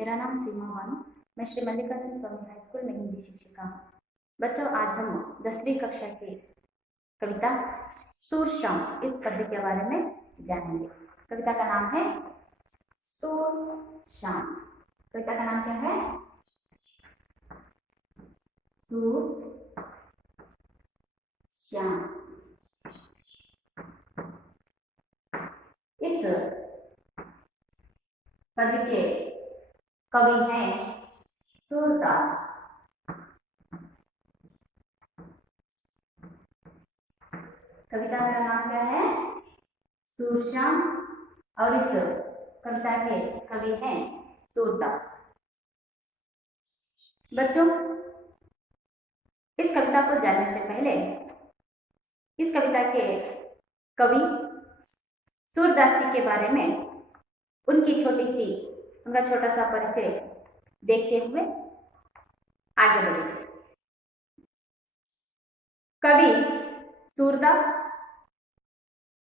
मेरा नाम सीमा बानो। मैं श्री मल्लिकार्जुन स्वामी हाई स्कूल में हिंदी शिक्षिका हूँ। बच्चों, आज हम 10वीं कक्षा की कविता सूर शाम इस पद्य के बारे में जानेंगे। कविता का नाम है सूर शाम। कविता का नाम क्या है? सूर श्याम। इस पद्य के कवि हैं सूरदास। कविता का नाम क्या है? सूरश्याम। और इस कविता के कवि हैं सूरदास। बच्चों, इस कविता को जानने से पहले इस कविता के कवि सूरदास जी के बारे में उनका छोटा सा परिचय देखते हुए आगे बढ़ेंगे। कवि सूरदास,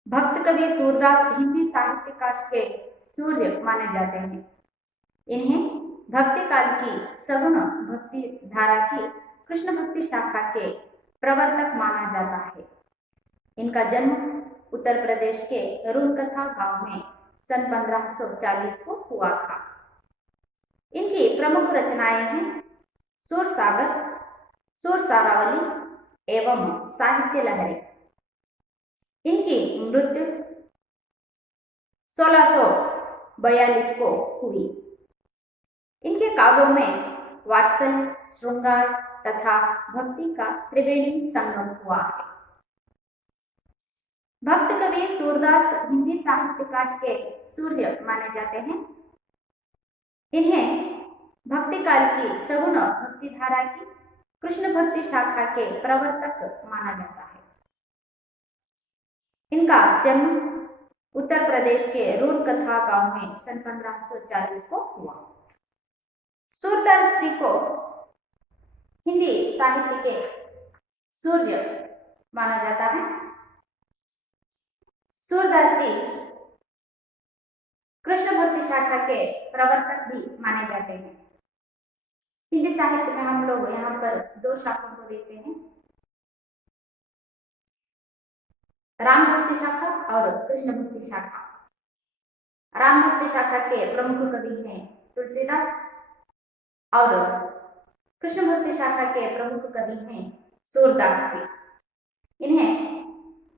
भक्त कवि सूरदास हिंदी साहित्य काश के सूर्य माने जाते हैं। इन्हें भक्ति काल की सगुण भक्ति धारा की कृष्ण भक्ति शाखा के प्रवर्तक माना जाता है। इनका जन्म उत्तर प्रदेश के रूरकथा गांव में सन 1540 को हुआ था। इनकी प्रमुख रचनाएं हैं सूर सागर, सूर सारावली एवं साहित्य लहरी। इनकी मृत्यु 1642 को हुई। इनके काव्यों में वात्सल्य, श्रृंगार तथा भक्ति का त्रिवेणी संगम हुआ है। भक्त कवि सूरदास हिंदी साहित्य काश के सूर्य माने जाते हैं। इन्हें भक्ति काल की सगुण भक्ति धारा की कृष्ण भक्ति शाखा के प्रवर्तक माना जाता है। इनका जन्म उत्तर प्रदेश के रूरकथा गांव में सन 1540 को हुआ। सूरदास जी को हिंदी साहित्य के सूर्य माना जाता है। सूरदास जी कृष्ण भक्ति शाखा के प्रवर्तक भी माने जाते हैं। हिंदी साहित्य में हम लोग यहाँ पर दो शाखाओं को देखते हैं, राम भक्ति शाखा और कृष्ण भक्ति शाखा। राम भक्ति शाखा के प्रमुख कवि हैं तुलसीदास और कृष्ण भक्ति शाखा के प्रमुख कवि हैं सूरदास जी। इन्हें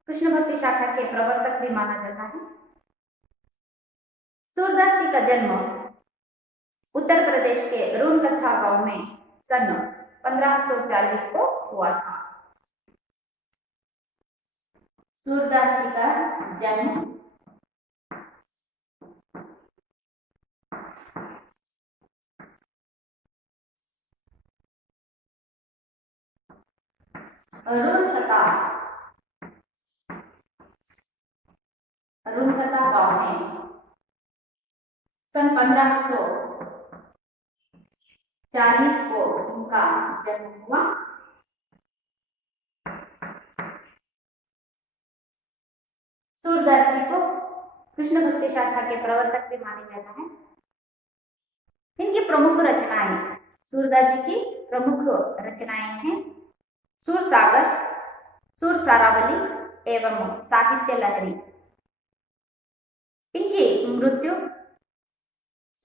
कृष्ण भक्ति शाखा के प्रवर्तक भी माना जाता है। सूरदास जी का जन्म उत्तर प्रदेश के रूरकथा गांव में सन 1540 को हुआ था। सूरदास जी का जन्म रूरकथा गांव में सन 1540 को उनका जन्म हुआ। सूरदास जी को कृष्ण भक्ति शाखा के प्रवर्तक भी माने जाता है। इनकी प्रमुख रचनाएं, सूरदास जी की प्रमुख रचनाएं हैं सूर सागर, सूर सारावली एवं साहित्य लहरी। इनकी मृत्यु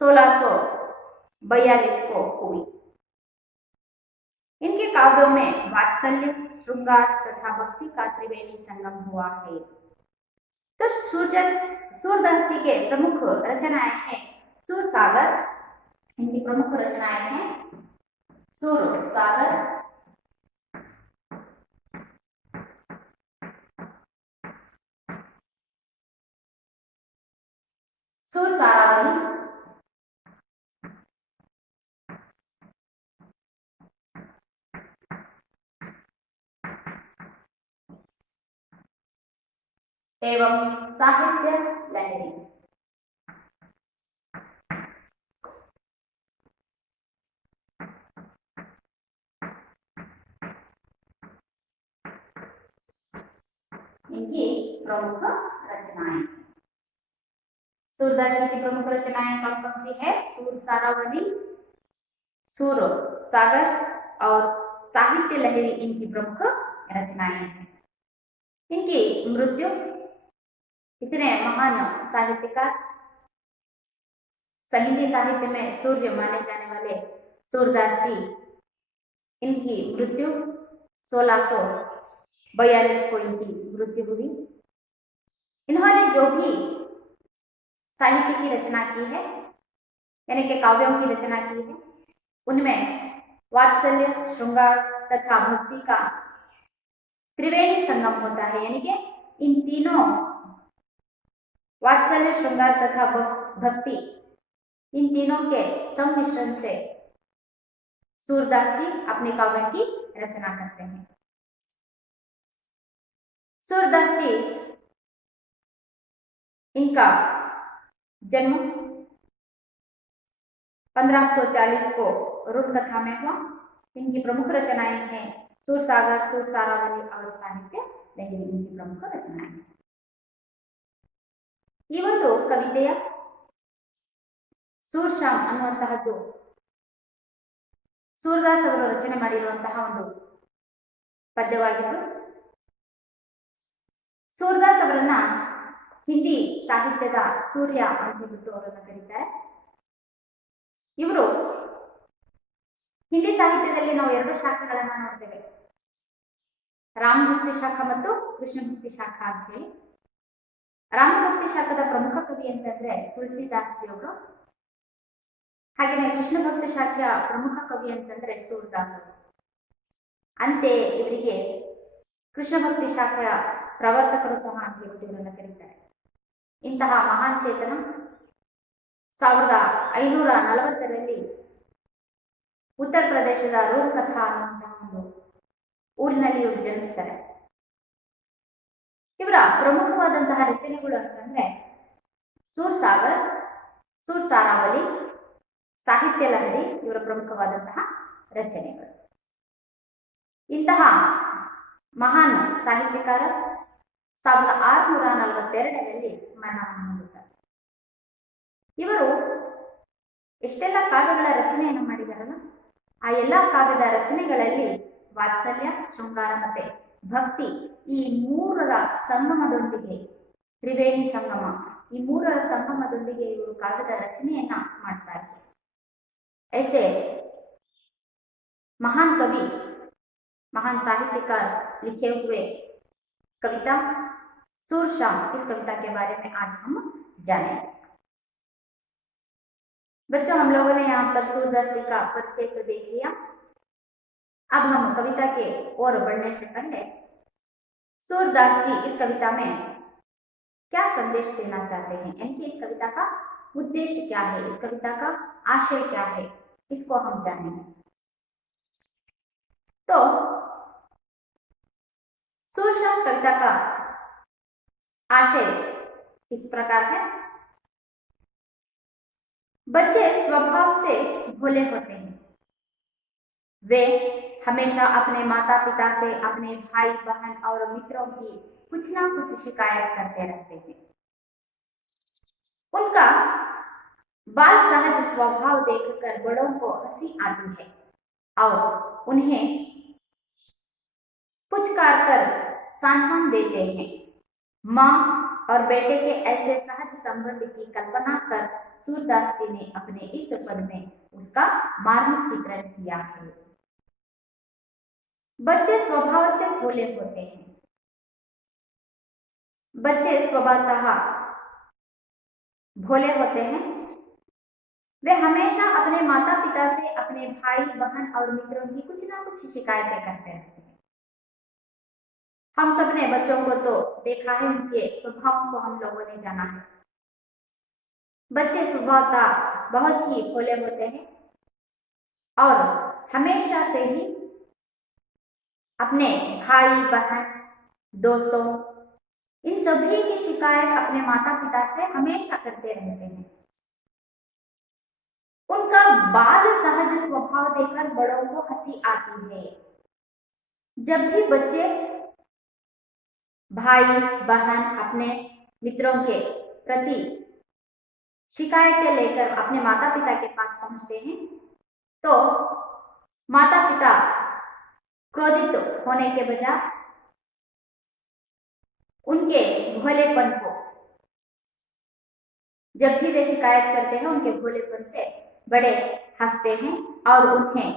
1642 को हुई। इनके काव्यों में वात्सल्य, श्रृंगार तथा भक्ति का त्रिवेणी संगम हुआ है। तो सूरदास जी के प्रमुख रचनाएं हैं सूर सागर। इनकी प्रमुख रचनाएं हैं सूर सागर, सूर सारावली एवं साहित्य लहरी। इनकी प्रमुख रचनाएं। सूरदास जी की प्रमुख रचनाएं कौन कौन सी है? सूर सारावली, सूर सागर और साहित्य लहरी इनकी प्रमुख रचनाएं हैं। इनकी मृत्यु, इतने महान साहित्यकार, हिंदी साहित्य में सूर्य माने जाने वाले सूरदास जी, इनकी मृत्यु 1642 को इनकी मृत्यु हुई। इन्होंने जो भी साहित्य की रचना की है, यानी कि काव्यों की रचना की है, उनमें वात्सल्य, श्रृंगार तथा भक्ति का त्रिवेणी संगम होता है, यानी कि इन तीनों वात्सल्य, श्रृंगार तथा भक्ति, इन तीनों के सम्मिश्रण से सूरदास जी अपने काव्यों की रचना करते हैं। सूरदास जी, इनका जन्म 1540 को रूपकथा में हुआ। इनकी प्रमुख रचनाएं हैं सूर सागर, सूर सारावली और साहित्य लहरी इनकी प्रमुख रचनाएं हैं। ಈ ಒಂದು ಕವಿತೆಯ ಸೂರ್ಶ್ಯಾಮ್ ಅನ್ನುವಂತಹದ್ದು ಸೂರದಾಸ್ ಅವರು ರಚನೆ ಮಾಡಿರುವಂತಹ ಒಂದು ಪದ್ಯವಾಗಿದ್ದು, ಸೂರದಾಸ್ ಅವರನ್ನ ಹಿಂದಿ ಸಾಹಿತ್ಯದ ಸೂರ್ಯ ಅಂತ ಹೇಳ್ಬಿಟ್ಟು ಅವರನ್ನು ಕರೀತಾರೆ. ಇವರು ಹಿಂದಿ ಸಾಹಿತ್ಯದಲ್ಲಿ ನಾವು ಎರಡು ಶಾಖೆಗಳನ್ನ ನೋಡ್ತೇವೆ, ರಾಮಭಕ್ತಿ ಶಾಖ ಮತ್ತು ಕೃಷ್ಣಭಕ್ತಿ ಶಾಖ ಅಂತ ಹೇಳಿ. ರಾಮಭಕ್ತಿ ಶಾಖದ ಪ್ರಮುಖ ಕವಿ ಅಂತಂದ್ರೆ ತುಳಸಿದಾಸ್ ಅವರು, ಹಾಗೆಯೇ ಕೃಷ್ಣ ಭಕ್ತಿ ಶಾಖೆಯ ಪ್ರಮುಖ ಕವಿ ಅಂತಂದ್ರೆ ಸೂರದಾಸ್ ಅವರು. ಅಂತೆಯೇ ಇವರಿಗೆ ಕೃಷ್ಣ ಭಕ್ತಿ ಶಾಖೆಯ ಪ್ರವರ್ತಕರು ಸಹ ಅಂತ ಹೇಳ್ಬಿಟ್ಟು ಇವರನ್ನು ಕರೀತಾರೆ. ಇಂತಹ ಮಹಾನ್ ಚೇತನ 1540ರಲ್ಲಿ ಉತ್ತರ ಪ್ರದೇಶದ ರೂಪಕಥಾ ಅನ್ನುವಂತಹ ಒಂದು ಊರಿನಲ್ಲಿ ಇವರು ಜನಿಸ್ತಾರೆ. ಇವರ ಪ್ರಮುಖವಾದಂತಹ ರಚನೆಗಳು ಅಂತಂದ್ರೆ सूर सागर, सूर सारावली, साहित्य लहरी ಇವರ ಪ್ರಮುಖವಾದಂತಹ ರಚನೆಗಳು. ಇಂತಹ ಮಹಾನ್ ಸಾಹಿತ್ಯಕಾರ 1642ರಲ್ಲಿ ಮರಣವನ್ನು ಹೊಂದುತ್ತಾರೆ. ಇವರು ಎಷ್ಟೆಲ್ಲ ಕಾವ್ಯಗಳ ರಚನೆಯನ್ನು ಮಾಡಿದಾರಲ್ಲ, ಆ ಎಲ್ಲ ಕಾವ್ಯದ ರಚನೆಗಳಲ್ಲಿ ವಾತ್ಸಲ್ಯ, ಶೃಂಗಾರ ಮತ್ತೆ ಭಕ್ತಿ ಈ ಮೂರರ ಸಂಗಮದೊಂದಿಗೆ, ತ್ರಿವೇಣಿ ಸಂಗಮ, ಈ ಮೂರರ ಸಂಗಮದೊಂದಿಗೆ ಇವರು ಕಾವ್ಯದ ರಚನೆಯನ್ನ ಮಾಡ್ತಾರೆ. ऐसे महान कवि, महान साहित्यकार लिखे हुए कविता सूरश्याम, इस कविता के बारे में आज हम जानेंगे। बच्चों, हम लोगों ने यहाँ पर सूरदास जी का परिचय तो देख लिया। अब हम कविता के ओर बढ़ने से पहले सूरदास जी इस कविता में क्या संदेश देना चाहते हैं, यानी कि इस कविता का उद्देश्य क्या है, इस कविता का आशय क्या है, इसको हम जानेंगे। तो सूरश्याम कविता का आशय इस प्रकार है। बच्चे स्वभाव से भोले होते हैं, वे हमेशा अपने माता पिता से, अपने भाई बहन और मित्रों की कुछ ना कुछ शिकायत करते रहते हैं। उनका बाल सहज स्वभाव देखकर बड़ों को हंसी आती है और उन्हें पुचकार कर सांत्वन देते हैं। माँ और बेटे के ऐसे सहज संबंध की कल्पना कर सूरदास जी ने अपने इस पद में उसका मार्मिक चित्रण किया है। बच्चे स्वभाव से भोले होते हैं। बच्चे स्वभावतः भोले होते हैं, वे हमेशा अपने माता पिता से, अपने भाई बहन और मित्रों की कुछ ना कुछ शिकायतें करते रहते हैं। हम सबने बच्चों को तो देखा है, उनके स्वभाव को हम लोगों ने जाना है। बच्चे स्वभावतः बहुत ही भोले होते हैं और हमेशा से ही अपने भाई बहन, दोस्तों, इन सभी की शिकायत अपने माता पिता से हमेशा करते रहते हैं। उनका बाल सहज स्वभाव देखकर बड़ों को हंसी आती है। जब भी बच्चे भाई बहन, अपने मित्रों के प्रति शिकायतें लेकर अपने माता पिता के पास पहुंचते हैं तो माता पिता क्रोधित होने के बजाय उनके भोलेपन को, जब भी वे शिकायत करते हैं उनके भोलेपन से बड़े हंसते हैं और उन्हें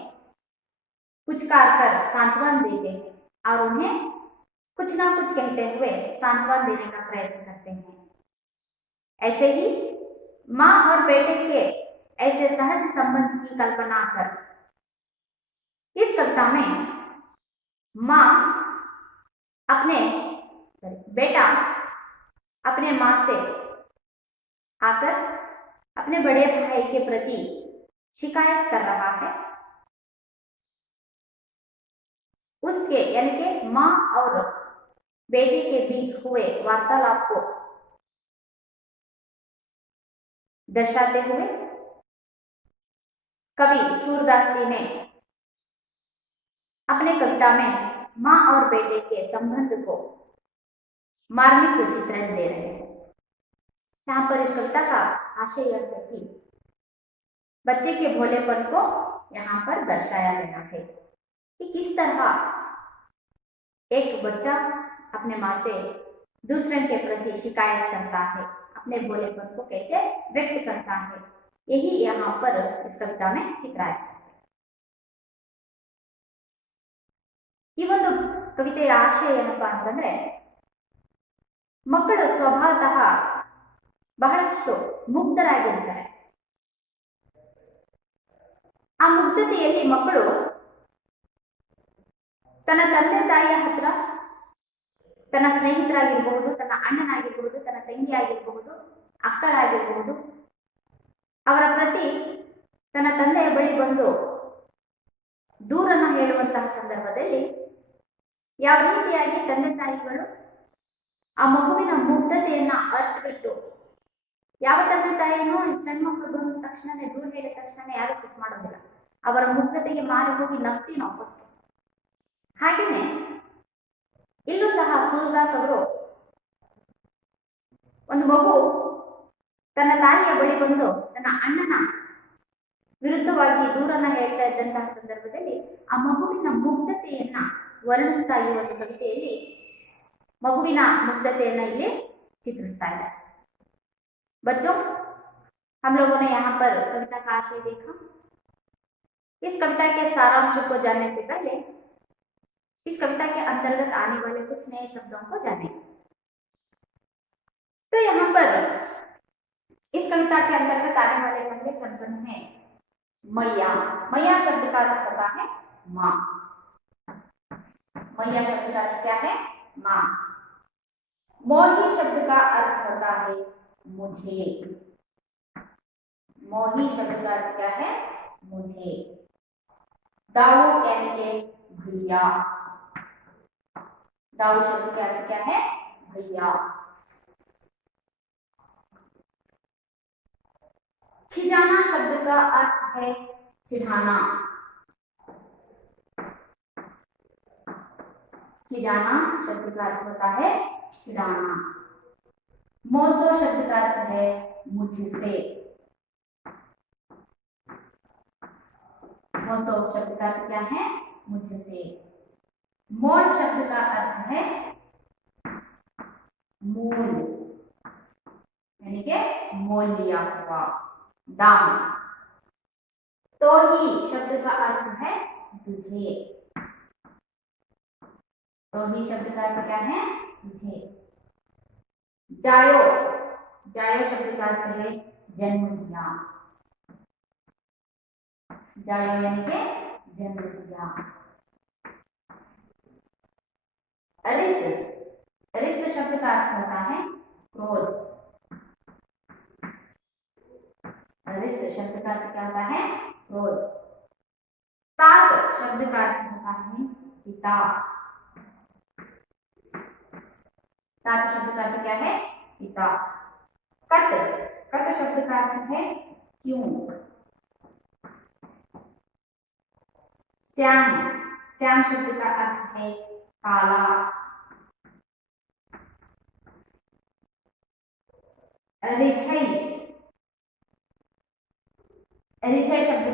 पुचकार कर सांत्वना देते हैं और उन्हें कुछ ना कुछ कहते हुए सांत्वना देने का प्रयत्न करते हैं। ऐसे ही माँ और बेटे के ऐसे सहज संबंध की कल्पना कर इस कविता में माँ अपने बेटा अपने माँ से आकर अपने बड़े भाई के प्रति शिकायत कर रहा है। उसके यानी कि माँ और बेटे के बीच हुए वार्तालाप को दर्शाते हुए कवि सूरदास जी ने अपने कविता में माँ और बेटे के संबंध को मार्मिक चित्रण दे रहे हैं। यहाँ पर इस कविता का आशय यह है कि बच्चे के भोलेपन को यहाँ पर दर्शाया गया है कि किस तरह एक बच्चा अपने माँ से दूसरे के प्रति शिकायत करता है, अपने भोलेपन को कैसे व्यक्त करता है, यही यहाँ पर इस कविता में चित्राया है। ಈ ಒಂದು ಕವಿತೆಯ ಆಶಯ ಏನಪ್ಪಾ ಅಂತಂದ್ರೆ, ಮಕ್ಕಳು ಸ್ವಭಾವತಃ ಬಹಳಷ್ಟು ಮುಗ್ಧರಾಗಿರ್ತಾರೆ. ಆ ಮುಗ್ಧತೆಯಲ್ಲಿ ಮಕ್ಕಳು ತನ್ನ ತಂದೆ ತಾಯಿಯ ಹತ್ರ, ತನ್ನ ಸ್ನೇಹಿತರಾಗಿರಬಹುದು, ತನ್ನ ಅಣ್ಣನಾಗಿರಬಹುದು, ತನ್ನ ತಂಗಿ ಆಗಿರಬಹುದು, ಅಕ್ಕಳಾಗಿರಬಹುದು, ಅವರ ಪ್ರತಿ ತನ್ನ ತಂದೆಯ ಬಳಿ ಬಂದು ದೂರನ್ನ ಹೇಳುವಂತಹ ಸಂದರ್ಭದಲ್ಲಿ ಯಾವ ರೀತಿಯಾಗಿ ತಂದೆ ತಾಯಿಗಳು ಆ ಮಗುವಿನ ಮುಗ್ಧತೆಯನ್ನ ಅರ್ಥಬಿಟ್ಟು, ಯಾವ ತಂದೆ ತಾಯಿನೂ ಸಣ್ಣ ಮಕ್ಕಳು ಬಂದ ತಕ್ಷಣನೇ, ದೂರ ಹೇಳಿದ ತಕ್ಷಣ ಯಾರು ಸಿಟ್ ಮಾಡೋದಿಲ್ಲ, ಅವರ ಮುಗ್ಧತೆಗೆ ಮಾರಿ ಹೋಗಿ ನಗ್ತೀವಿ ನಾವು ಫಸ್ಟ್. ಹಾಗೆಯೇ ಇಲ್ಲೂ ಸಹ ಸೂರದಾಸ್ ಅವರು ಒಂದು ಮಗು ತನ್ನ ತಾಯಿಯ ಬಳಿ ಬಂದು ತನ್ನ ಅಣ್ಣನ ವಿರುದ್ಧವಾಗಿ ದೂರನ್ನ ಹೇಳ್ತಾ ಇದ್ದಂತಹ ಸಂದರ್ಭದಲ್ಲಿ ಆ ಮಗುವಿನ ಮುಗ್ಧತೆಯನ್ನ ವರ್ಣಿಸ್ತಾ ಈ ಒಂದು ಕವಿತೆಯಲ್ಲಿ ಮಗುವಿನ ಮುಗ್ಧತೆಯನ್ನ ಇಲ್ಲಿ चित्रिस्ता है। बच्चों, हम लोगों ने यहाँ पर कविता का आशय देखा। इस कविता के सारांश को जानने से पहले इस कविता के अंतर्गत आने वाले कुछ नए शब्दों को जानें। तो यहाँ पर इस कविता के अंतर्गत आने वाले पहले शब्द में मैया। मैया शब्द का अर्थ होता है माँ। मैया शब्द का अर्थ क्या है? माँ। मोही शब्द का अर्थ होता है मुझे। मोही शब्द का अर्थ क्या है? मुझे। दाऊ यानी के भैया। दाऊ शब्द का अर्थ क्या है? भैया। खिजाना शब्द का अर्थ है चिढ़ाना। खिजाना शब्द का अर्थ होता है चिढ़ाना। मोसो शब्द का अर्थ है मुझसे। मोसो शब्द का अर्थ क्या है? मुझसे। मोल शब्द का अर्थ है मूल, यानी के मोल लिया हुआ, दाम। तो ही शब्द का अर्थ है तुझे। तो ही शब्द का अर्थ क्या है? तुझे। जायो। जायो शब्द का अर्थ है जन्म लिया। जायो यानी के जन्म लिया। अरिस। अरिस शब्द का अर्थ होता है क्रोध। अरिस शब्द का अर्थ क्या होता है? क्रोध। तात शब्द का अर्थ होता है पिता। तात शब्द का अर्थ क्या है? पिता। कट। कट शब्द का अर्थ है क्यों। श्याम। श्याम शब्द का अर्थ है काला। रिछई।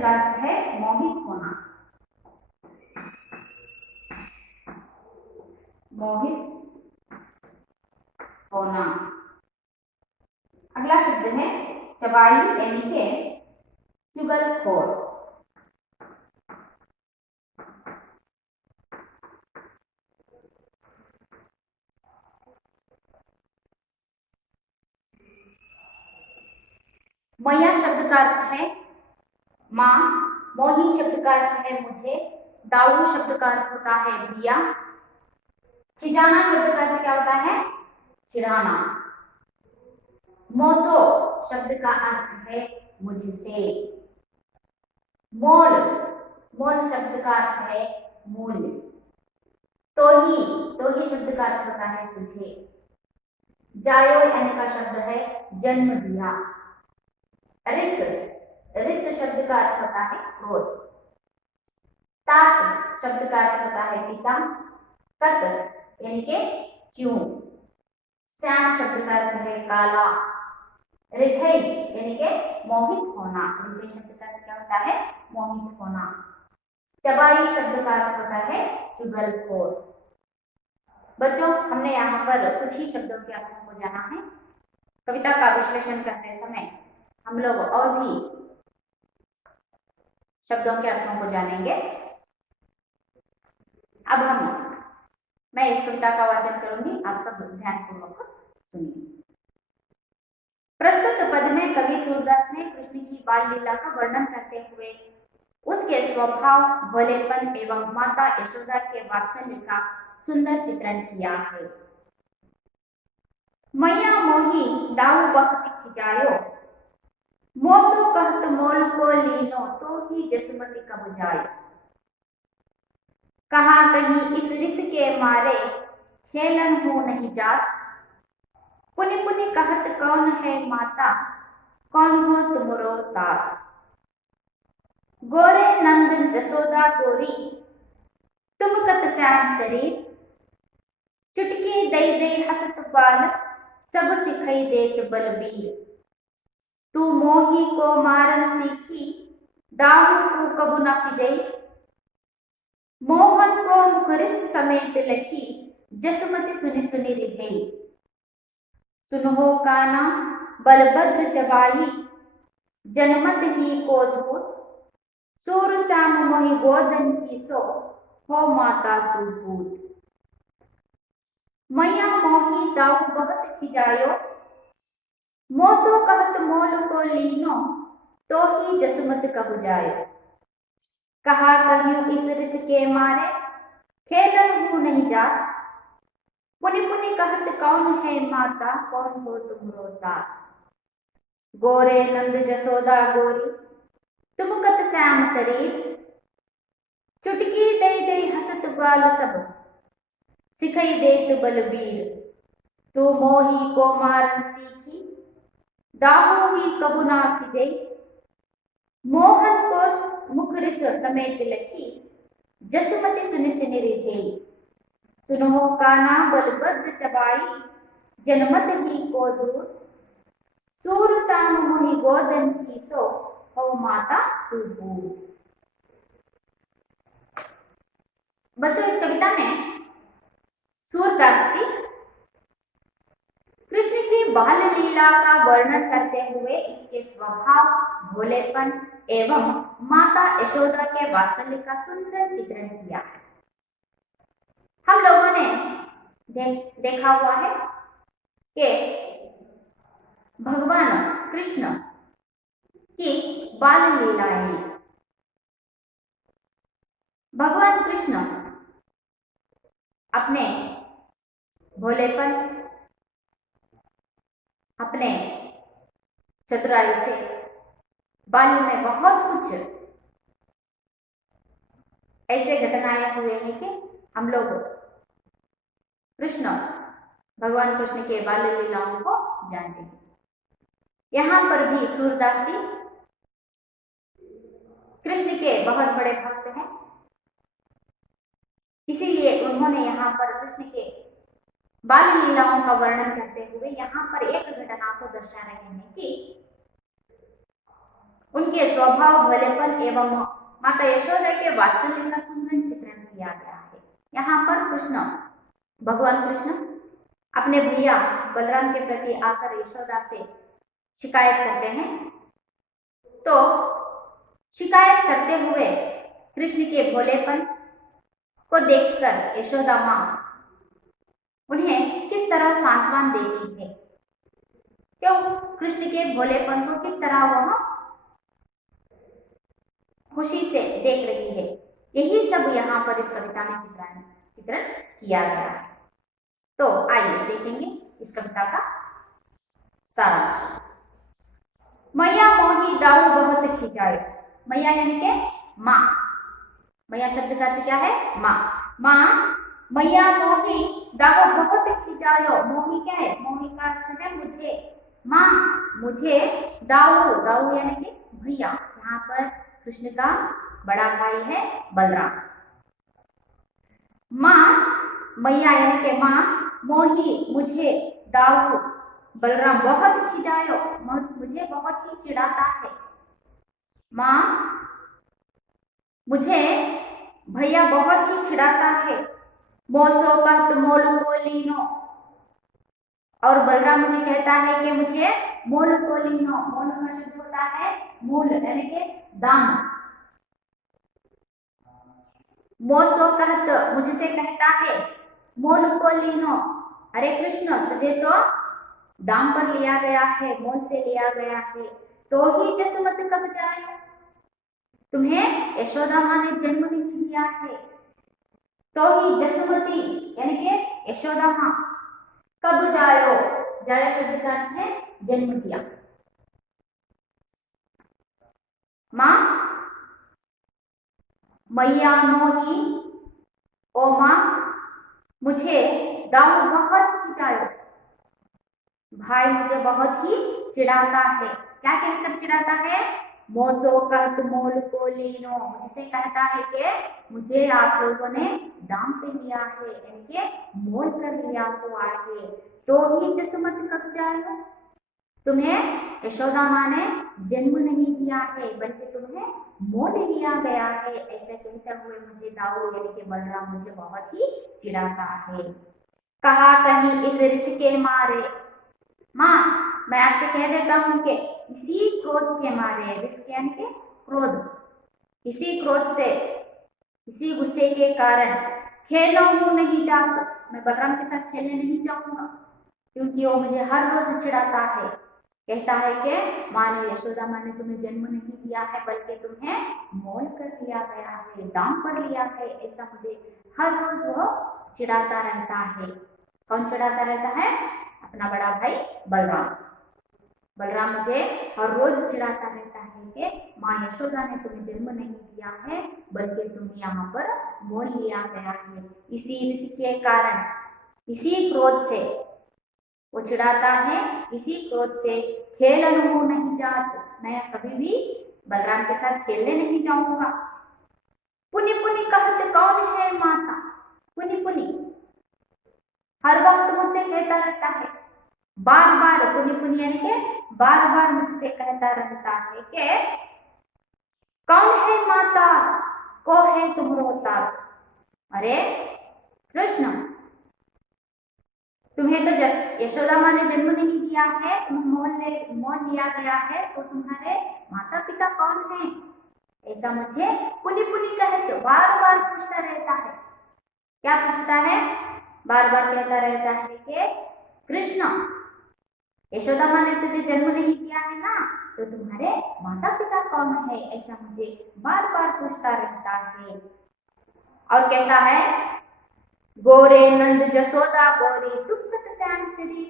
का अर्थ है मोहित होना, मोहित होना। अगला शब्द है चबाई यानी के चुगलखोर। मैया शब्द का अर्थ है माँ, मोही शब्द का अर्थ है मुझे, दाऊ शब्द का अर्थ होता है दिया, खिजाना शब्द का अर्थ क्या होता है चिढ़ाना, मोसो शब्द का अर्थ है मुझसे, मोल, मोल शब्द का अर्थ है मूल्य, तोही शब्द का अर्थ होता है तुझे, जायो यानी का शब्द है जन्म दिया, रिस, रिस शब्द का अर्थ होता है क्रोध, तात शब्द का अर्थ होता है पिता, तत यानी के क्यों, श्याम शब्द का अर्थ है काला, रिझई यानी के मोहित होना, रिझई शब्द का अर्थ क्या होता है मोहित होना, चबाई शब्द का अर्थ होता है चुगलखोर। बच्चों, हमने यहाँ पर कुछ ही शब्दों के अर्थों को जाना है। कविता का विश्लेषण करते समय हम लोग और भी शब्दों के अर्थों को जानेंगे। अब मैं इस कविता का वाचन करूंगी, आप सब ध्यानपूर्वक सुनिए। प्रस्तुत पद में कवि सूरदास ने कृष्ण की बाल लीला का वर्णन करते हुए उसके स्वभाव, भोलेपन एवं माता यशोदा के वात्सल्य का सुंदर चित्रण किया है। मैया मोही दाऊ बहुत खिजायो, मोसो कहत मोल को लीनो तो ही जसमति कब जायो। कहा कहीं इस रिस के मारे खेलन हो नहीं जात, पुनि पुनि कहत कौन है माता, कौन हो तुमरो तात। गोरे नंद जसोदा गोरी, तुम कत श्याम शरीर, चुटकी दई दई हसत बाल, सब सिखई देत बलबीर। तू मोही को मारन सीखी, दाहू को कबू न खिजई, मोहन को मुखरिस समेत लखी, जसमति सुनि सुनि रिझई। सुनहो काना बलभद्र चबाई, जनमत ही को धूत, सूर श्याम मोहि गोदन की सो, हो माता तू पूत। मैया मोही दाऊ बहुत खिजायो, मोसो कहत मोल को लीनो, तो ही जसमत कब जायो। कहा कहियो इस रिस के मारे, खेलन हूँ नहीं जात, पुनि पुनि कहत कौन है माता, कौन हो तुमरो तात। गोरे नंद जसोदा गोरी, तुम कत श्याम शरीर, चुटकी दई दई हसत बाल सब, सिखई देत बलबीर। तू मोही को मारन सीखी, दाहू ही कबू ना खिजई, मोहन को मुखरिस समेत लखी, जसमति सुनि सुनि रिझई। सुनहो काना बलभद्र चबाई, जनमत ही को दूत, सूर श्याम मोहि गोदन की सो, हो माता तू पूत। बच्चों, इस कविता में सूरदास जी कृष्ण की बाल लीला का वर्णन करते हुए इसके स्वभाव, भोलेपन एवं माता यशोदा के वात्सल्य का सुंदर चित्रण किया है। हम लोगों ने देखा हुआ है कि भगवान कृष्ण की बाल लीलाएं, भगवान कृष्ण अपने भोलेपन, अपने चतुराई से बाल्य में बहुत कुछ ऐसे घटनाएं हुए हैं कि हम लोग भगवान कृष्ण के बाल्य लीलाओं को जानते हैं। यहाँ पर भी सूरदास जी कृष्ण के बहुत बड़े भक्त हैं, इसीलिए उन्होंने यहाँ पर कृष्ण के बाल लीलाओं का वर्णन करते हुए यहाँ पर एक घटना को दर्शा रहे हैं कि उनके स्वभाव भलेपन एवं माता यशोदा के वात्सल्य का सुंदर चित्रण किया गया है। यहाँ पर कृष्ण, भगवान कृष्ण अपने भैया बलराम के प्रति आकर यशोदा से शिकायत करते हैं। तो शिकायत करते हुए कृष्ण के भोलेपन को देखकर यशोदा माँ उन्हें किस तरह सांत्वना देती है, क्यों कृष्ण के भोलेपन को किस तरह वह खुशी से देख रही है, यही सब यहाँ पर इस कविता में चित्रण किया गया है। तो आइए देखेंगे इस कविता का सारांश। मैया मोही दाऊ बहुत खिंचाए। मैया यानी के माँ, मैया शब्द का अर्थ क्या है? माँ। माँ मैया मोही दाऊ बहुत खिंचायो। मोही क्या है? मोही का अर्थ है मुझे। माँ मुझे दाऊ, दाऊ यानी कि भैया, यहाँ पर कृष्ण का बड़ा भाई है बलराम। माँ मैया यानी के माँ, मोही मुझे, दाऊ बलराम बहुत खिजायो, मुझे बहुत ही चिढ़ाता है। माँ मुझे भैया बहुत ही चिढ़ाता है। मोसो कहत मोल कोलिनो, और बलराम मुझे कहता है कि मुझे मोल कोलिनो, मोल का शब्द होता है मूल यानी के दाम। मोसो कहत मुझसे कहता है, मोल कोलिनो अरे कृष्ण तुझे तो दाम पर लिया गया है, मोल से लिया गया है, तो ही जसमत कब जाए, तुम्हें यशोदा माँ ने जन्म नहीं दिया है। तो ही जसमती यानी कि यशोदा माँ, कब जायो, जाया शब्द का अर्थ है जन्म दिया। माँ मैया मोही, ओ माँ मुझे दाऊ बहुत खिंचायो, भाई मुझे बहुत ही चिढ़ाता है। क्या कहकर चिढ़ाता है? मोसो कहत मोल को लीनो, मुझसे कहता है कि मुझे आप लोगों ने दाम पे लिया है, यानी कि मोल कर लिया हुआ है। तो ही जसमत कब जाए, तुम्हें यशोदा माँ ने जन्म नहीं दिया है बल्कि तुम्हें मोल लिया गया है। ऐसे कहते हुए मुझे दाऊ यानी कि बलराम मुझे बहुत ही चिढ़ाता है। कहा कहीं इस रिस के मारे, माँ मैं आपसे कह देता हूं कि इसी क्रोध के मारे, रिस यानी कि क्रोध, इसी क्रोध से, इसी गुस्से के कारण खेलो हूं नहीं जाता, मैं बलराम के साथ खेलने नहीं जाऊंगा, क्योंकि वो मुझे हर रोज चिढ़ाता है। कहता है कि माँ ने, यशोदा माँ ने तुम्हें जन्म नहीं दिया है बल्कि तुम्हें मोल कर लिया गया है, दाम पर लिया है, ऐसा मुझे हर रोज वो चिढ़ाता रहता है। कौन चिढ़ाता रहता है? अपना बड़ा भाई बलराम। बलराम मुझे हर रोज चिढ़ाता रहता है कि माँ यशोदा ने तुम्हें जन्म नहीं दिया है बल्कि तुम्हें यहाँ पर मोल लिया गया है। इसी के कारण, इसी क्रोध से वो चिढ़ाता है, इसी क्रोध से खेलन हो नहीं जात, मैं कभी भी बलराम के साथ खेलने नहीं जाऊंगा। पुनि पुनि कहत कौन है माता, पुनि पुनि हर वक्त मुझसे कहता रहता है, बार बार, पुनि पुनि यानी के बार बार मुझसे कहता रहता है कि कौन है माता को है तुमरो तात। अरे कृष्ण तुम्हें तो यशोदा माँ ने जन्म नहीं दिया है, तुम्हें मोल लिया गया है, तो तुम्हारे माता पिता कौन है? ऐसा मुझे पुनि पुनि कहते बार बार पूछता रहता है। क्या पूछता है? बार बार कहता रहता है कि कृष्ण यशोदा माँ ने तुझे जन्म नहीं दिया है ना, तो तुम्हारे माता पिता कौन है? ऐसा मुझे बार बार पूछता रहता है। और कहता है गोरे नंद जसोदा गोरी दुखत श्याम श्री,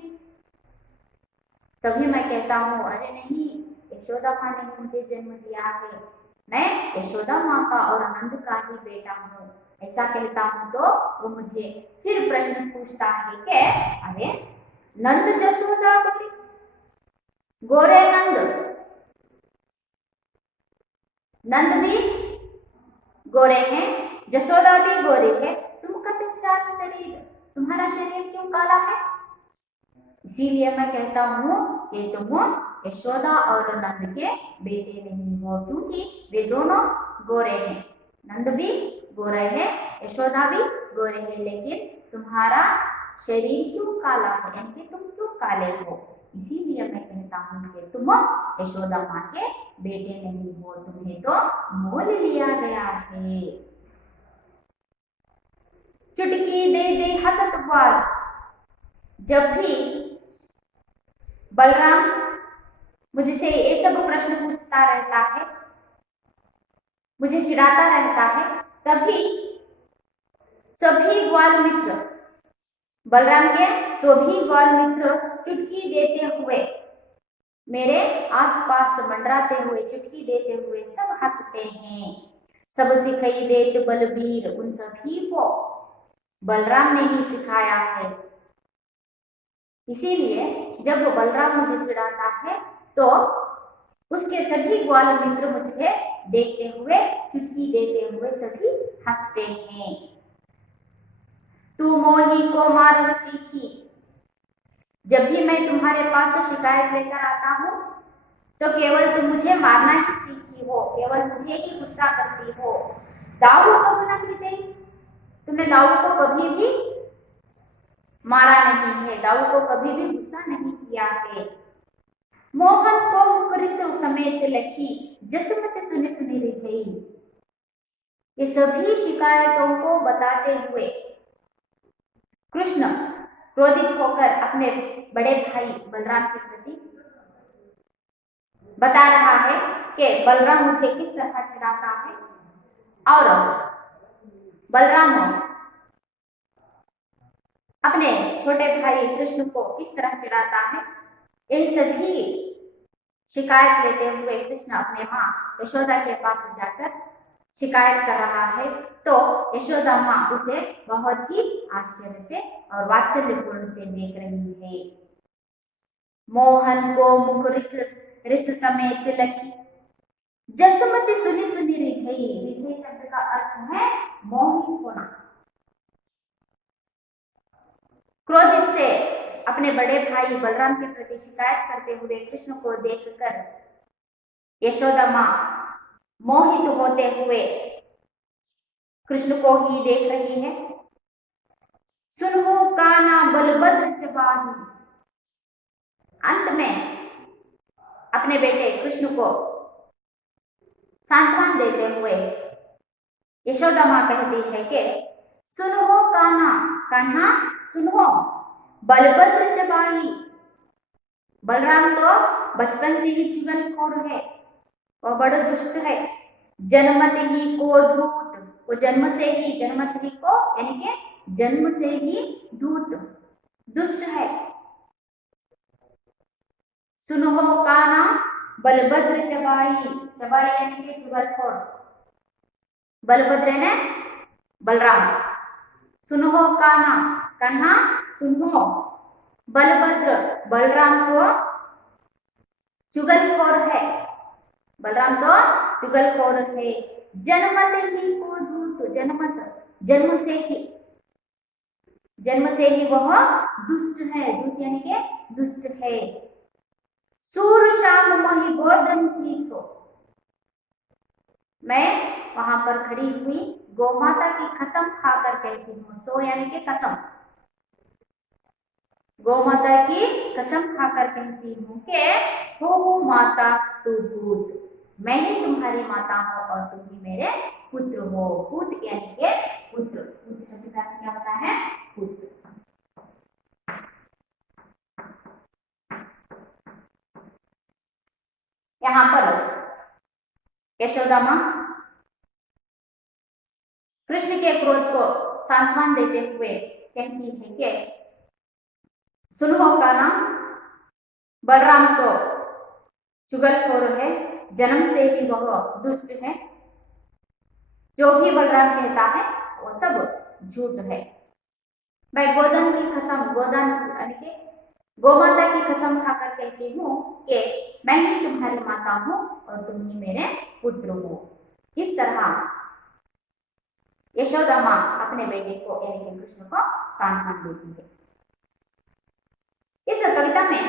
तभी मैं कहता हूँ अरे नहीं, यशोदा माँ ने मुझे जन्म दिया है, मैं यशोदा माँ का और नंद का ही बेटा हूँ। ऐसा कहता हूँ तो वो मुझे फिर प्रश्न पूछता है कि अरे नंद जसोदा गोरी, गोरे नंद, नंद भी गोरे हैं, जसोदा भी गोरी है, तुम कथित श्याम शरीर, तुम्हारा शरीर क्यों काला है? इसीलिए मैं कहता हूँ कि तुम यशोदा और नंद के बेटे नहीं हो, क्योंकि वे दोनों गोरे हैं। नंद भी गोरे है, यशोदा भी गोरे है, लेकिन तुम्हारा शरीर क्यों काला है, यानी कि तुम क्यों काले हो, इसीलिए मैं कहता हूँ कि तुम यशोदा माँ के बेटे नहीं हो, तुम्हें तो मोल लिया गया है। चुटकी दे दे हसत ग्वाल। जब भी बलराम मुझसे ये सब प्रश्न पूछता रहता है, मुझे चिढ़ाता रहता है, तभी सभी ग्वाल मित्र, बलराम के सभी ग्वाल मित्र चुटकी देते हुए, मेरे आसपास मंडराते हुए, चुटकी देते हुए सब हंसते हैं। सब सिखाई देत बलबीर, उन सभी को बलराम ने ही सिखाया है। इसीलिए जब बलराम मुझे चिढ़ाता है तो उसके सभी ग्वाल मित्र मुझसे देखते हुए, चुटकी देते हुए सभी हंसते हैं। तू मोही को मारन सीखी। जब भी मैं तुम्हारे पास शिकायत लेकर आता हूँ तो केवल तुम मुझे मारना ही सीखी हो, केवल मुझे ही गुस्सा करती हो। दाऊ कब नहीं गई, तुमने दाऊ को कभी भी मारा नहीं है, दाऊ को कभी भी गुस्सा नहीं किया है। मोहन को मुकरिस समेत लखी, जसमत सुनि सुनि रिझई। ये सभी शिकायतों को बताते हुए कृष्ण क्रोधित होकर अपने बड़े भाई बलराम के प्रति बता रहा है कि बलराम मुझे किस तरह चिढ़ाता है और बलराम अपने छोटे भाई कृष्ण को किस तरह चिढ़ाता है। यही सभी शिकायत लेते हुए कृष्ण अपने माँ यशोदा के पास जाकर शिकायत कर रहा है, तो यशोदा माँ उसे बहुत ही आश्चर्य से और वात्सल्यपूर्ण से देख रही है। मोहन को मुख रिस समेत लखी, जसमति सुनी सुनी रिझई। रिझई शब्द का अर्थ है मोहित होना। क्रोधित से अपने बड़े भाई बलराम के प्रति शिकायत करते हुए कृष्ण को देखकर यशोदा माँ मोहित होते हुए कृष्ण को ही देख रही है। सुनो काना बलभद्र चबाही। अंत में अपने बेटे कृष्ण को सांत्वना देते हुए यशोदा माँ कहती है कि सुनो कान्हा, कान्हा सुनो, बलभद्र चबाही। बलराम तो बचपन से ही चुगलखोर है, वह बड़ा दुष्ट है। जन्मत ही को धूत, वो जन्म से ही, जन्मत ही को यानी कि जन्म से ही धूत, दुष्ट है। सुनो कान्हा बलभद्र चबाई, चबाई यानी कि चुगलखोर, बलभद्र ने बलराम। सुनो कान्हा, कान्हा सुनो, बलभद्र बलराम तो चुगलखोर है, बलराम तो चुगलखोर है। जन्मत ही को धूत, जन्मत जन्म से ही, जन्म से ही वह दुष्ट है, धूत यानी कि दुष्ट है। सूर शाम मोहि गोदन की सो। मैं वहां पर खड़ी हुई गौमाता की कसम खाकर कहती हूँ, सो यानी कि कसम, गौमाता की कसम खाकर कहती हूँ कि हो माता तू दूत, मैं ही तुम्हारी माता हूँ और तुम ही मेरे पुत्र हो। पुत्र यानी कि पुत्र, पुत्र शब्द का क्या होता है, पुत्र। यहाँ पर यशोदा माँ कृष्ण के क्रोध को सांत्वना देते हुए कहती है कि सुनो कान्हा, बलराम तो चुगलखोर है, जन्म से ही वह दुष्ट है, जो भी बलराम कहता है वो सब झूठ है। मैं गोदन की कसम, गोदन यानी कि गौमाता की कसम खाकर कहती हूँ कि मैं ही तुम्हारी माता हूँ और तुम ही मेरे पुत्र हो। इस तरह यशोदा माँ अपने बेटे को यानी कि कृष्ण को सांत्वना देती है। इस कविता में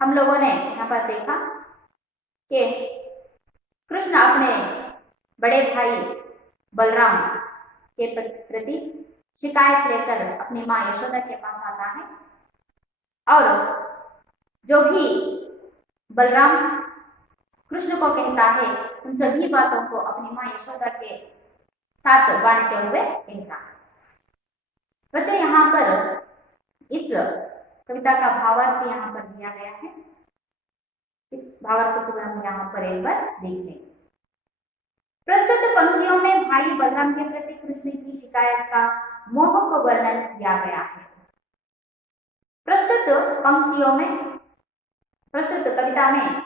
हम लोगों ने यहाँ पर देखा कि कृष्ण अपने बड़े भाई बलराम के प्रति शिकायत लेकर अपनी माँ यशोदा के पास आता है और जो भी बलराम कृष्ण को कहता है उन सभी बातों को अपनी माँ यशोदा के साथ बांटते हुए कहता है। बच्चों, यहाँ पर इस कविता का भावार्थ यहाँ पर दिया गया है। इस भावार्थ को हम यहाँ पर एक बार देख लें। प्रस्तुत पंक्तियों में भाई बलराम के प्रति कृष्ण की शिकायत का मोहक वर्णन किया गया है। प्रस्तुत पंक्तियों में, प्रस्तुत कविता में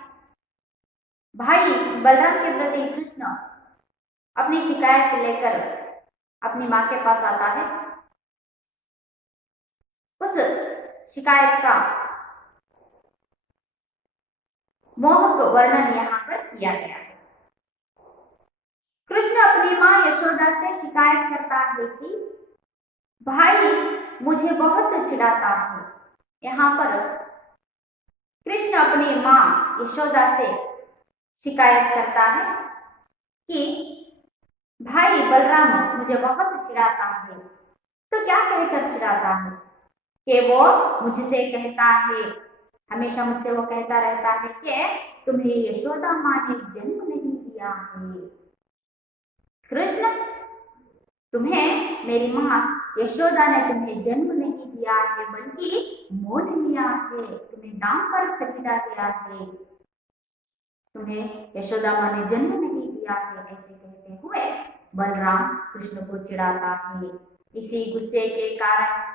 भाई बलराम के प्रति कृष्ण अपनी शिकायत लेकर अपनी माँ के पास आता है। उस शिकायत का मोहक वर्णन यहाँ पर किया गया है। कृष्ण अपनी माँ यशोदा से शिकायत करता है कि भाई मुझे बहुत चिढ़ाता है। यहाँ पर कृष्ण अपनी माँ यशोदा से शिकायत करता है कि भाई बलराम मुझे बहुत चिढ़ाता है। तो क्या कहकर चिढ़ाता है? कि वो मुझसे कहता है, हमेशा मुझसे वो कहता रहता है कि तुम्हें यशोदा माँ ने जन्म नहीं दिया है। कृष्ण, तुम्हें मेरी माँ यशोदा ने तुम्हें जन्म नहीं दिया है बल्कि मोल लिया है, तुम्हें दाम पर खरीदा गया है। तुम्हें यशोदा माँ ने जन्म नहीं दिया है, ऐसे कहते हुए बलराम कृष्ण को चिढ़ाता है। इसी गुस्से के कारण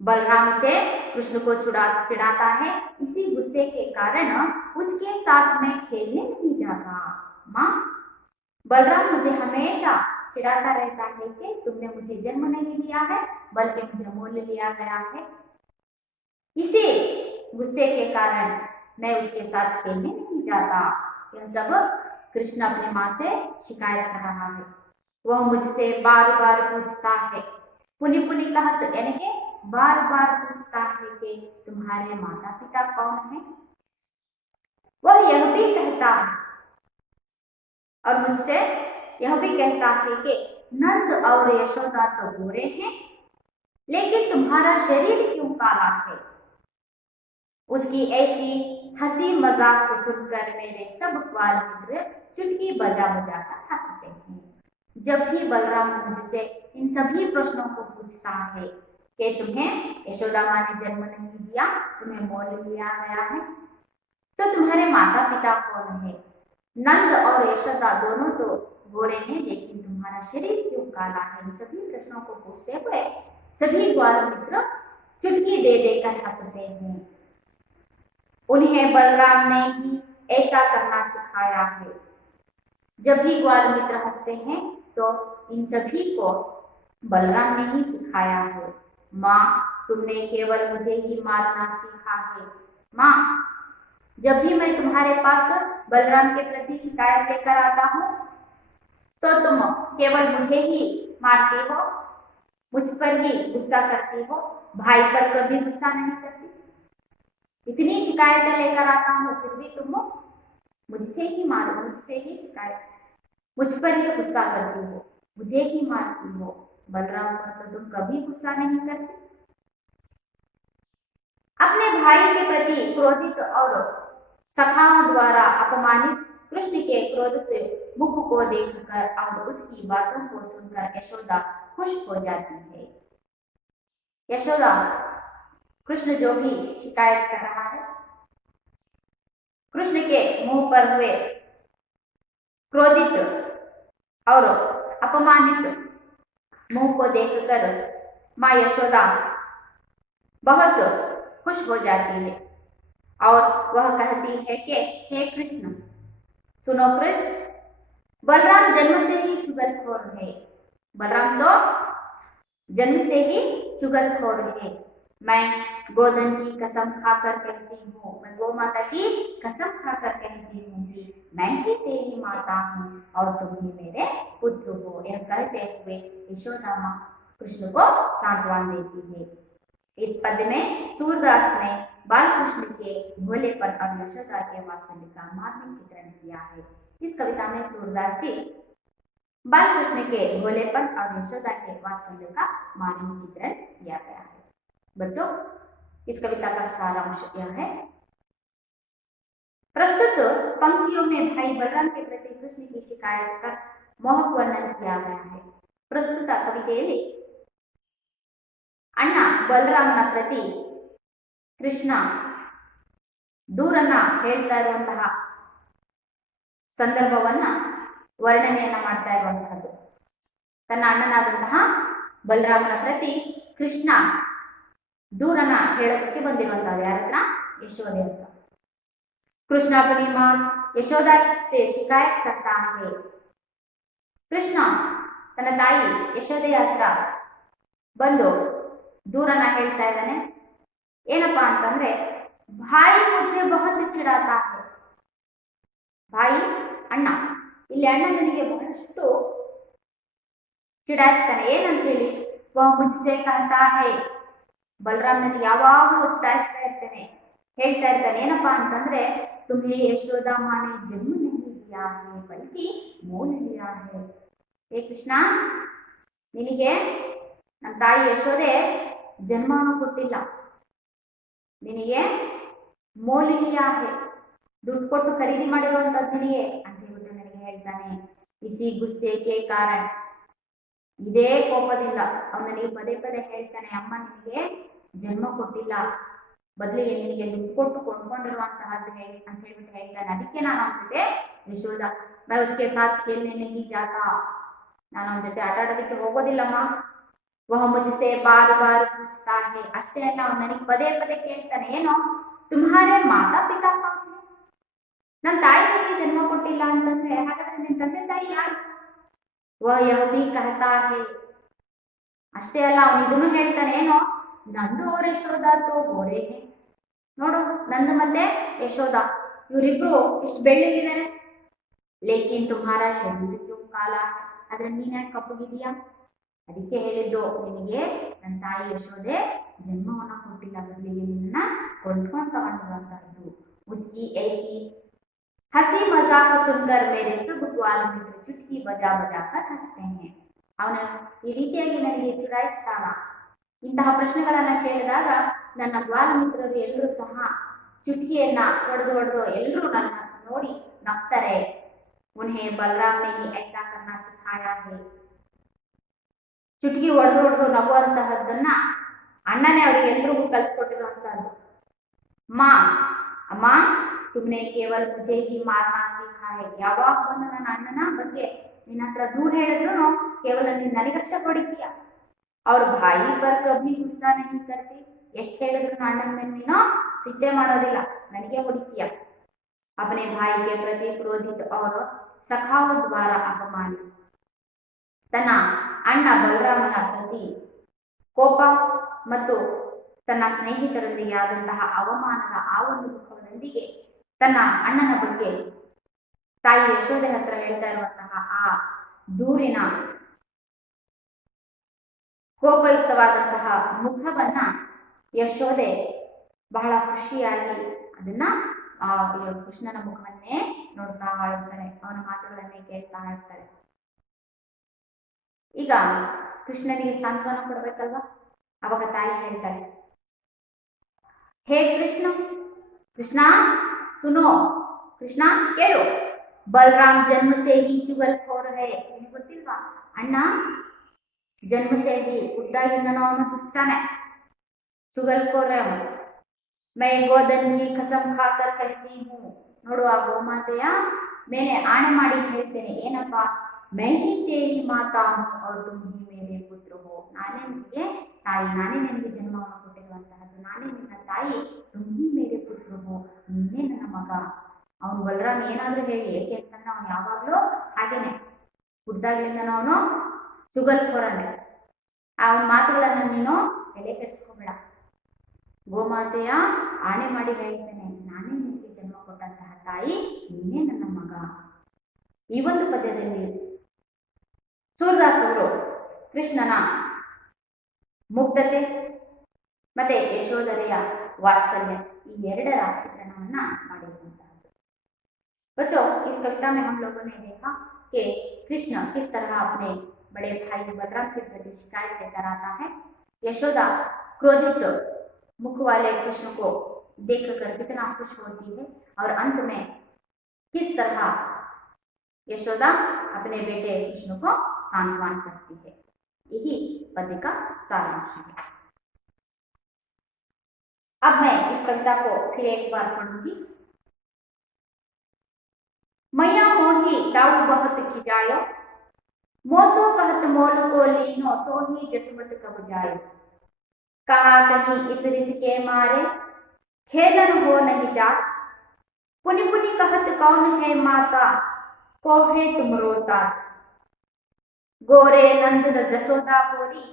बलराम से कृष्ण को चिढ़ाता है। इसी गुस्से के कारण उसके साथ में खेलने नहीं जाता। माँ, बलराम मुझे हमेशा चिढ़ाता रहता है कि तुमने मुझे जन्म नहीं दिया है बल्कि मुझे मोल लिया गया है। इसी गुस्से के कारण मैं उसके साथ खेलने नहीं जाता। यह सब कृष्ण अपनी माँ से शिकायत कर रहा है। वह मुझसे बार बार पूछता है, पुनि पुनि कहत, यानी कि बार बार पूछता है कि तुम्हारे माता पिता कौन है। वह यह भी कहता है और मुझसे यह भी कहता है कि नंद और यशोदा तो गोरे हैं, लेकिन तुम्हारा शरीर क्यों काला है। उसकी ऐसी हंसी मजाक को सुनकर मेरे सब ग्वाल मित्र चुटकी बजा बजा कर हंसते हैं। जब भी बलराम मुझसे इन सभी प्रश्नों को पूछता है कि तुम्हें यशोदा माँ ने जन्म नहीं दिया, तुम्हें मोल लिया गया है, तो तुम्हारे माता पिता कौन है। नंद और यशोदा दोनों तो गोरे हैं, लेकिन तुम्हारा शरीर क्यों काला है। इन सभी प्रश्नों को पूछते हुए सभी ग्वाल मित्र चुटकी दे देकर हंसते हैं। उन्हें बलराम ने ही ऐसा करना सिखाया है। जब भी ग्वाल मित्र हंसते हैं तो इन सभी को बलराम ने ही सिखाया है। माँ, तुमने केवल मुझे ही मारना सीखा है। माँ, जब भी मैं तुम्हारे पास बलराम के प्रति शिकायत लेकर आता हूँ तो तुम केवल मुझे ही मारती हो, मुझ पर ही गुस्सा करती हो, भाई पर कभी गुस्सा नहीं करती। इतनी शिकायतें लेकर आता हूँ फिर भी तुम मुझसे ही मारो, मुझसे ही शिकायत, मुझ पर ही गुस्सा करती हो, मुझे ही मारती हो। बलराम पर तो तुम कभी गुस्सा नहीं करती। अपने भाई के प्रति क्रोधित और सखाओं द्वारा अपमानित कृष्ण के क्रोधित मुख को देखकर और उसकी बातों को सुनकर यशोदा खुश हो जाती है। यशोदा कृष्ण जो भी शिकायत कर रहा है, कृष्ण के मुंह पर हुए क्रोधित और अपमानित मुंह को देखकर माँ यशोदा बहुत खुश हो जाती है और वह कहती है कि हे कृष्ण, सुनो कृष्ण, बलराम जन्म से ही चुगलखोर है। बलराम तो जन्म से ही चुगलखोर है। मैं गोधन की कसम खाकर कहती हूँ, मैं गौ माता की कसम खाकर कहती हूँ कि मैं ही तेरी माता हूँ और तुम ही मेरे पुत्र हो। यह कहते हुए यशोदा माँ कृष्ण को सांत्वना देती है। इस पद में सूरदास ने बाल कृष्ण के भोलेपन और यशोदा के वात्सल्य का मार्मिक चित्रण किया है। इस कविता में सूरदास जी बाल कृष्ण के भोलेपन और यशोदा के वात्सल्य का मार्मिक चित्रण किया गया है। बच्चों, इस कविता का सारांश यह है। प्रस्तुत पंक्तियों में भाई बलराम के प्रति कृष्ण की शिकायत कर मोहक वर्णन किया गया है। ಪ್ರಸ್ತುತ ಕವಿತೆಯಲ್ಲಿ ಅಣ್ಣ ಬಲರಾಮನ ಪ್ರತಿ ಕೃಷ್ಣ ದೂರನ್ನ ಹೇಳ್ತಾ ಇರುವಂತಹ ಸಂದರ್ಭವನ್ನ ವರ್ಣನೆಯನ್ನ ಮಾಡ್ತಾ ಇರುವಂತಹದ್ದು. ತನ್ನ ಅಣ್ಣನಾದಂತಹ ಬಲರಾಮನ ಪ್ರತಿ ಕೃಷ್ಣ ದೂರನ್ನ ಹೇಳೋದಕ್ಕೆ ಬಂದಿರುವಂತಹ ಯಾರತ್ರ? ಯಶೋದೆ ಅಂತ. ಕೃಷ್ಣ अपनी मां यशोदा से शिकायत करता है. ಕೃಷ್ಣ ತನ್ನ ತಾಯಿ ಯಶೋದೆಯ ಹತ್ರ ಬಂದು ದೂರನ್ನ ಹೇಳ್ತಾ ಇದ್ದಾನೆ. ಏನಪ್ಪಾ ಅಂತಂದ್ರೆ, ಭಾಯಿ ಮುझे बहुत चिढ़ाता है. ಭಾಯಿ ಅಣ್ಣ, ಇಲ್ಲಿ ಅಣ್ಣ ನನಗೆ ಬಹಳಷ್ಟು ಚಿಡಾಯಿಸ್ತಾನೆ. ಏನಂತ ಹೇಳಿ? वह मुझसे कहता है. ಬಲರಾಮ್ ನನಗೆ ಯಾವಾಗಲೂ ಚಿಡಾಯಿಸ್ತಾ ಇರ್ತಾನೆ, ಹೇಳ್ತಾ ಇರ್ತಾನೆ. ಏನಪ್ಪಾ ಅಂತಂದ್ರೆ, तुम्हें यशोदा मां ने जन्म नहीं दिया है बल्कि मोल लिया है. हे ಕೃಷ್ಣ, ನಿನಗೆ ನನ್ನ ತಾಯಿ ಯಶೋದೆ ಜನ್ಮವನ್ನು ಕೊಟ್ಟಿಲ್ಲ, ನಿನಗೆ ಮೋಲಿಲಿಯ है, ದುಡ್ಡು ಕೊಟ್ಟು ಖರೀದಿ ಮಾಡಿರುವಂತದ್ದು ನಿನಗೆ ಅಂತ ಹೇಳ್ಬಿಟ್ಟು ನನಗೆ ಹೇಳ್ತಾನೆ. ಇಸಿ ಗುಸ್ಸೆಗೆ ಕಾರಣ, ಇದೇ ಕೋಪದಿಂದ ಅವನು ನನಗೆ ಪದೇ ಪದೇ ಹೇಳ್ತಾನೆ, ಅಮ್ಮ ನಿನಗೆ ಜನ್ಮ ಕೊಟ್ಟಿಲ್ಲ, ಬದಲಿಗೆ ನಿನಗೆ ದುಡ್ಡು ಕೊಟ್ಟು ಕೊಂಡ್ಕೊಂಡಿರುವಂತಹದ್ದು ಅಂತ ಹೇಳ್ಬಿಟ್ಟು ಹೇಳ್ತಾನೆ. ಅದಕ್ಕೆ ನಾನು ಅವನ ಜೊತೆ ಯಶೋದ मैं उसके साथ खेलने नहीं जाता, ನಾನು ಅವನ ಜೊತೆ ಆಟ ಆಡೋದಕ್ಕೆ ಹೋಗೋದಿಲ್ಲಮ್ಮ. वह मुझसे बार बार पूछता है. ಅಷ್ಟೇ ಅಲ್ಲ, ಅವನು ನನಗೆ ಪದೇ ಪದೇ ಕೇಳ್ತಾನೆ, ಏನು तुम्हारे माता पिता कौन है? ನನ್ನ ತಾಯಿ ನನಗೆ ಜನ್ಮ ಕೊಟ್ಟಿಲ್ಲ ಅಂತಂದ್ರೆ ಹಾಗಾದ್ರೆ ನಿನ್ನ ತಂದೆ ತಾಯಿ ಯಾರು? वह यह भी कहता है. ಅಷ್ಟೇ ಅಲ್ಲ, ಅವನು ಇದನ್ನು ಹೇಳ್ತಾನೆ, ಏನು ನಂದು और ಯಶೋದ तो गोरे है. ನೋಡು, ನಂದು ಮತ್ತೆ ಯಶೋದ ಇವರಿಬ್ರು ಇಷ್ಟು ಬೆಳ್ಳಗಿದ್ದಾರೆ. ಲೇಕಿನ್ तुम्हारा शरीर क्यों काला है? ಆದ್ರೆ ನೀನ್ ಯಾಕೆ ಕಪ್ಪಗಿದೀಯಾ? ಅದಕ್ಕೆ ಹೇಳಿದ್ದು, ನಿನಗೆ ನನ್ನ ತಾಯಿ ಯಶೋದೆ ಜನ್ಮವನ್ನ ಕೊಟ್ಟಿಲ್ಲ, ಬದಲಿಗೆ ನಿನ್ನ ಕೊಂಡ್ಕೊಂಡು ತಗೊಂಡಿರುವಂತಹದ್ದು. उसकी ऐसी हंसी मजाक सुनकर मेरे सब ग्वाल मित्र चुटकी बजा बजा कर हंसते हैं. ಅವನು ಈ ರೀತಿಯಾಗಿ ನನಗೆ ಚುಡಾಯಿಸ್ತಾನ. ಇಂತಹ ಪ್ರಶ್ನೆಗಳನ್ನ ಕೇಳಿದಾಗ ನನ್ನ ಗ್ವಾಲ ಮಿತ್ರರು ಎಲ್ಲರೂ ಸಹ ಚುಟಕಿಯನ್ನ ಹೊಡೆದು ಎಲ್ಲರೂ ನನ್ನ ನೋಡಿ ನಗ್ತಾರೆ. उन्हें बलराम ने ही ऐसा करना सिखाया है. ಚುಟಕಿ ಹೊಡೆದು ನಗುವಂತಹದ್ದನ್ನ ಅಣ್ಣನೇ ಅವರಿಗೆ ಎಲ್ರಿಗೂ ಕಲಿಸ್ಕೊಟ್ಟಿರುವಂತಹದ್ದು. ಮಾ ಅಮ್ಮ, ತುಮ್ನೆ ಕೇವಲ ಮುझे ही मारना सीखा है. ಯಾವಾಗ ಬಂದು ನನ್ನ ಅಣ್ಣನ ಬಗ್ಗೆ ನಿನ್ನ ಹತ್ರ ದೂರ ಹೇಳಿದ್ರು ಕೇವಲ ನೀನ್ ನನಗಷ್ಟೇ ಹೊಡಿತೀಯ. ಅವ್ರ ಭಾಯಿ ಪರ್ ಕಭಿ ಗುಸ್ಸಾ नहीं करती. ಎಷ್ಟು ಹೇಳಿದ್ರು ಅಣ್ಣನ ಮೇಲೆ ನೀನು ಸಿಟ್ಟೆ ಮಾಡೋದಿಲ್ಲ, ನನಗೆ ಹೊಡಿತೀಯ. अपने भाई के प्रति क्रोधित और सखाओं द्वारा अपमानित. ತನ್ನ ಅಣ್ಣ ಬಲರಾಮನ ಪ್ರತಿ ಕೋಪ ಮತ್ತು ತನ್ನ ಸ್ನೇಹಿತರೊಂದಿಗೆ ಆದಂತಹ ಅವಮಾನದ ಆ ಒಂದು ದುಃಖದೊಂದಿಗೆ ತನ್ನ ಅಣ್ಣನ ಬಗ್ಗೆ ತಾಯಿ ಯಶೋದೆ ಹತ್ರ ಹೇಳ್ತಾ ಇರುವಂತಹ ಆ ದೂರಿನ ಕೋಪಯುಕ್ತವಾದಂತಹ ಮುಖವನ್ನ ಯಶೋದೆ ಬಹಳ ಖುಷಿಯಾಗಿ ಅದನ್ನ ಕೃಷ್ಣನ ಮುಖವನ್ನೇ ನೋಡ್ತಾ ಇರ್ತಾರೆ, ಅವನ ಮಾತುಗಳನ್ನೇ ಕೇಳ್ತಾ ಇರ್ತಾರೆ. ಈಗ ಕೃಷ್ಣನಿಗೆ ಸಾಂತ್ವನ ಕೊಡ್ಬೇಕಲ್ವಾ? ಅವಾಗ ತಾಯಿ ಹೇಳ್ತಾಳೆ, ಹೇ ಕೃಷ್ಣ, ಕೃಷ್ಣ ಸುನೋ, ಕೃಷ್ಣ ಕೇಳು, ಬಲರಾಮ್ ಜನ್ಮ ಸೇ ಹಿ ಚುಗಲ್ಖೋರ್ ಹೈ. ನಿನಗೆ ಗೊತ್ತಿಲ್ವಾ, ಅಣ್ಣ ಜನ್ಮ ಸೇ ಹಿ ಹುಟ್ಟಾಗಿಂದನೂ ಅವನು ದುಷ್ಟನೇ, ಚುಗಲ್ಖೋರ್ ಅವನು. मैं गोधन की कसम खाकर कहती हूँ. ನೋಡು, ಆ ಗೋಮಾತೆಯ ಮೇಲೆ ಆಣೆ ಮಾಡಿ ಹೇಳ್ತೇನೆ, ಏನಪ್ಪಾ, मैं ही तेरी माता हूँ और तुम ही मेरे पुत्र हो. ನಾನೇ ನಿನಗೆ ತಾಯಿ, ನಾನೇ ನಿನಗೆ ಜನ್ಮವನ್ನು ಕೊಟ್ಟಿರುವಂತಹದ್ದು, ನಾನೇ ನಿನ್ನ ತಾಯಿ. तुम ही मेरे पुत्र हो, ನೀನೇ ನನ್ನ ಮಗ. ಅವನು ಬಲರಾಮ್ ಏನಾದ್ರೂ ಹೇಳಿ, ಏಕೆ ಅಂತಂದ್ರೆ ಅವನು ಯಾವಾಗ್ಲೂ ಹಾಗೇನೆ, ಹುಟ್ಟಾಗ್ಲಿಂದನೂ ಅವನು ಚುಗಲ್ಖೋರನೆ. ಅವನ ಮಾತುಗಳನ್ನ ನೀನು ತಲೆ ಕೆಡಿಸ್ಕೋಬೇಡ. ಗೋಮಾತೆಯ ಆಣೆ ಮಾಡಿ ಹೇಳ್ತೇನೆ, ನಾನೇ ನಿನಗೆ ಜನ್ಮ ಕೊಟ್ಟಂತಹ ತಾಯಿ, ನೀನೇ ನನ್ನ ಮಗ. ಈ ಒಂದು ಪದ್ಯದಲ್ಲಿ ಸೂರದಾಸ್ ಅವರು ಕೃಷ್ಣನ ಮುಗ್ಧತೆ ಮತ್ತೆ ಯಶೋಧರೆಯ ವಾತ್ಸಲ್ಯ ಈ ಎರಡರ ಚಿತ್ರಣವನ್ನ ಮಾಡಿರುವಂತಹದ್ದು. बच्चों, इस कविता में हम लोगों ने देखा कि कृष्ण किस तरह अपने बड़े भाई बलराम के प्रति शिकायत लेकर आता है। यशोदा क्रोधित मुख वाले कृष्ण को देखकर कितना खुश होती है और अंत में किस तरह यशोदा अपने बेटे कृष्ण को सांत्वन करती है। यही पद्य का सारांश है। अब मैं इस कविता को फिर एक बार पढ़ूंगी। मैया मोही दाऊ बहुत खिजायो, मोसो कहत मोल को लीनो तो ही जसमत कब जायो। कहा कहीं इस रिस के मारे खेलन हो नहीं जात, पुनि पुनि कहत कौन है माता को है तुम रोता। गोरे नंद जसोदा बोरी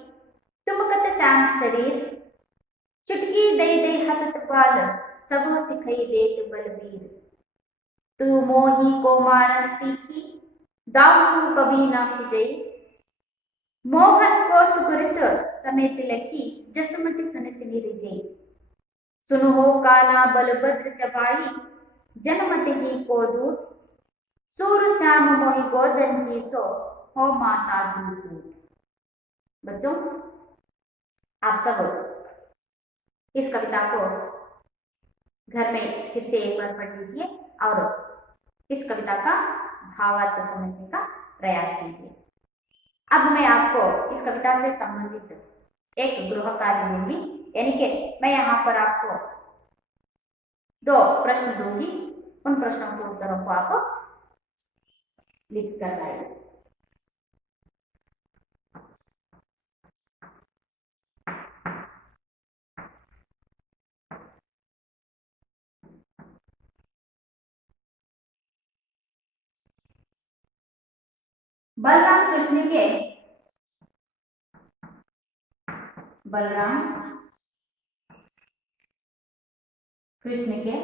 तुम कत श्याम शरीर, चुटकी दई दई हसत बाल सबो सिखई देत बलबीर। तू मोही को मारन सीखी दाऊ कभी ना खिजई, मोहन को सुकुरिस समेत लखी जसमति सुनसि निरिजई। सुनहो काना बलभद्र चबाई जनमत ही को दूत, सूर श्याम मोहि गोदन की सो हो माता दूत। बच्चों, आप सब इस कविता को घर में फिर से एक बार पढ़ लीजिए और इस कविता का भावार्थ समझने का प्रयास कीजिए। अब मैं आपको इस कविता से संबंधित एक गृह कार्य दूंगी, यानी कि मैं यहाँ पर आपको 2 प्रश्न दूंगी। उन प्रश्नों के उत्तरों को आप लिख कर लाइए। बलराम कृष्ण के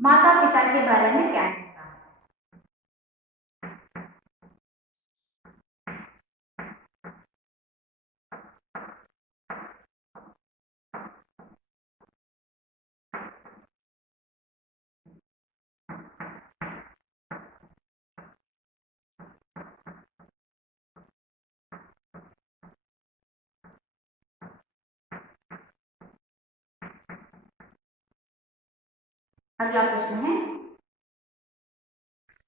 माता पिता के बारे में क्या कहता है? अगला प्रश्न है,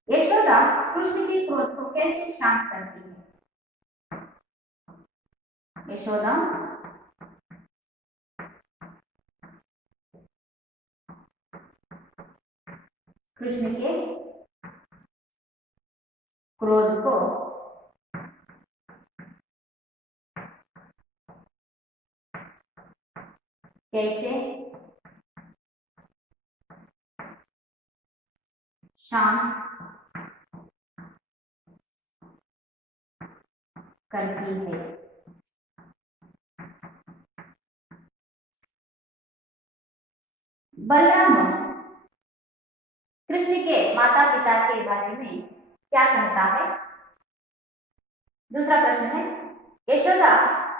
यशोदा कृष्ण के क्रोध को कैसे शांत करती है? यशोदा कृष्ण के क्रोध को कैसे शांत करती है? बलराम कृष्ण के माता पिता के बारे में क्या कहता है? दूसरा प्रश्न है, यशोदा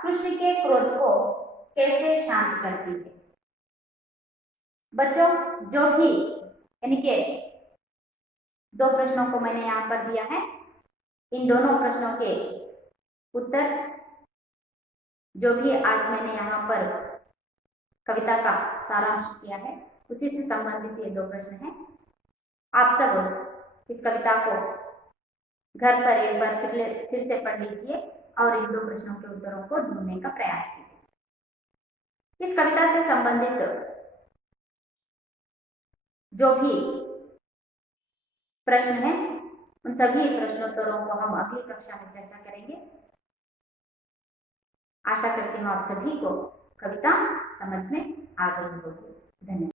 कृष्ण के क्रोध को कैसे शांत करती है? बच्चों, जो भी यानी कि 2 प्रश्नों को मैंने यहाँ पर दिया है, इन दोनों प्रश्नों के उत्तर जो भी आज मैंने यहाँ पर कविता का सारांश किया है उसी से संबंधित ये 2 प्रश्न हैं। आप सब इस कविता को घर पर एक बार फिर से पढ़ लीजिए और इन 2 प्रश्नों के उत्तरों को ढूंढने का प्रयास कीजिए। इस कविता से संबंधित जो भी प्रश्न है उन सभी प्रश्नोत्तरों को हम अगली कक्षा में चर्चा करेंगे। आशा करती हूँ आप सभी को कविता समझ में आ गई होगी। धन्यवाद।